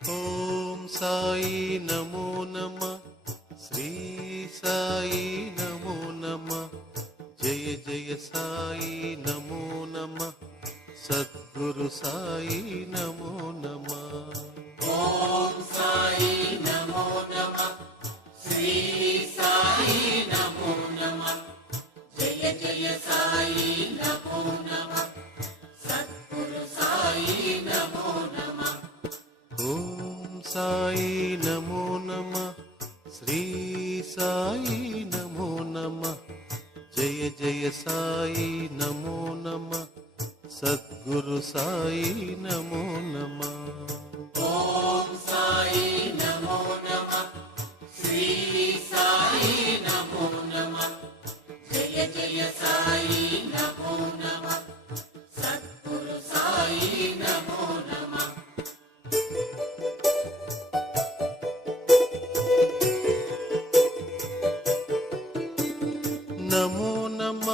ఓం సాయి నమో నమ, శ్రీ సాయి నమో నమ, జయ జయ సాయి నమో నమ, సద్గురు సాయి నమో నమ. ఓం సాయి నమో నమ, శ్రీ సాయి నమో నమ, జయ జయ సాయి నమో నమ, సద్గురు సాయి నమో నమ. ఓం సాయి నమో నమ, శ్రీ సాయి నమో నమ, జయ జయ సాయి నమో నమ, సద్గురు సాయి నమో నమ. ఓం సాయి నమో నమ, శ్రీ సాయి నమో నమ, జయ జయ సాయి నమో నమ, సద్గురు సాయి నమో నమ. నమో నమ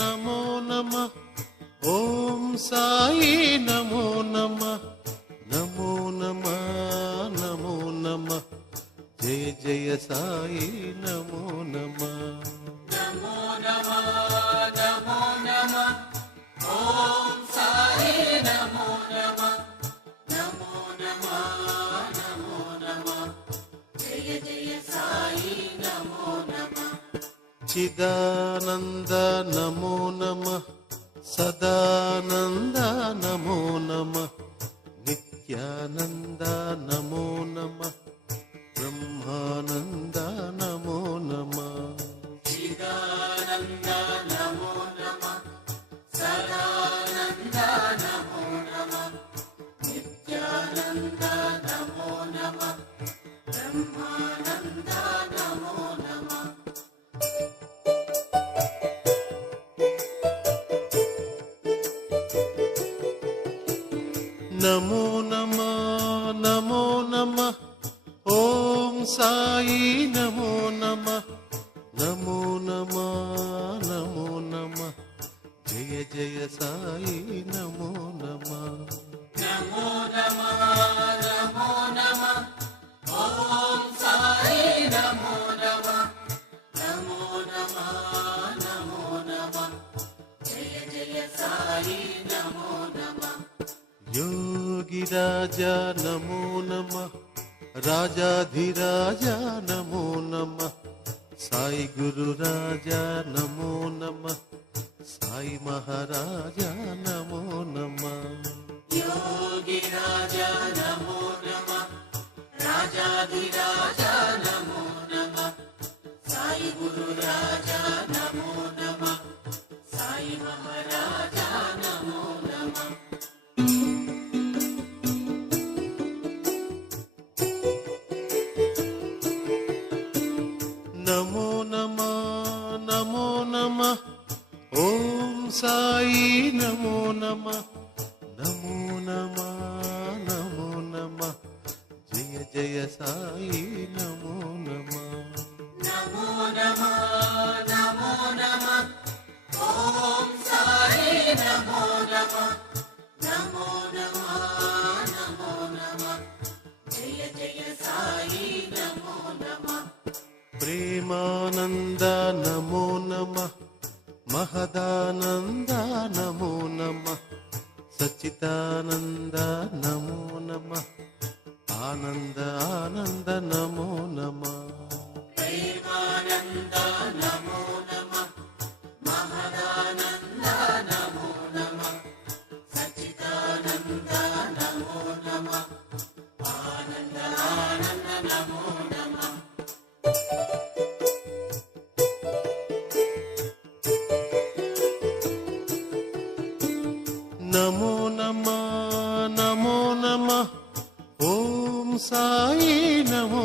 నమో నమ, ఓం సాయి నమో నమ, నమో నమ నమో నమ, జయ జయ సాయి నమో నమ. నమో నమ నమో నమ, ఓం సాయి నమో నమ, నమో నమ నమో నమ, జయ జయ సాయి నమో నమ. చిదానంద నమో నమ, సదానంద నమో నమ, నిత్యానంద నమో నమ, బ్రహ్మానంద నమో నమ. చిదానంద నమో నమ, సదానంద నమో నమ, నిత్యానంద నమో నమ, బ్రహ్మానంద నమో నమ. నమో నమ నమో నమ, ఓం సాయి నమో నమ, నమో నమ నమో నమ, జయ జయ సాయి నమో నమ. నమో నమ నమో నమ, ఓం సాయి నమో నమ, నమో నమ నమో నమ, జయ జయ సాయి నమో నమ. యోగిరాజ నమో నమ, రాజాధిరాజ నమో నమ, సాయి గురు రాజా నమో నమ, సాయి మహారాజ నమో నమ. యోగి రాజా నమో నమ, రాజాధిరాజ నమో నమ, సాయి గురు రాజా నమో నమ, సాయి మహారాజ నమో నమ. నమో నమ నమో నమ, ఓం సాయి నమో నమ, నమో నమ నమో నమ, జయ జయ సాయి నమో నమ. నమో నమ నమో నమ, ఓం సాయి నమో నమ, నమో నమ నమో నమ, జయ జయ సాయి నమో నమ. ప్రేమానంద నమో నమ, మహదానంద నమో నమ, సచ్చిదానంద నమో నమ, ఆనంద ఆనంద నమో నమ. ప్రేమానంద నమో నమ, మహదానంద నమో నమ, సచ్చిదానంద నమో నమ, ఆనంద ఆనంద నమో నమ. నమో నమ నమో నమ, ఓం సాయి నమో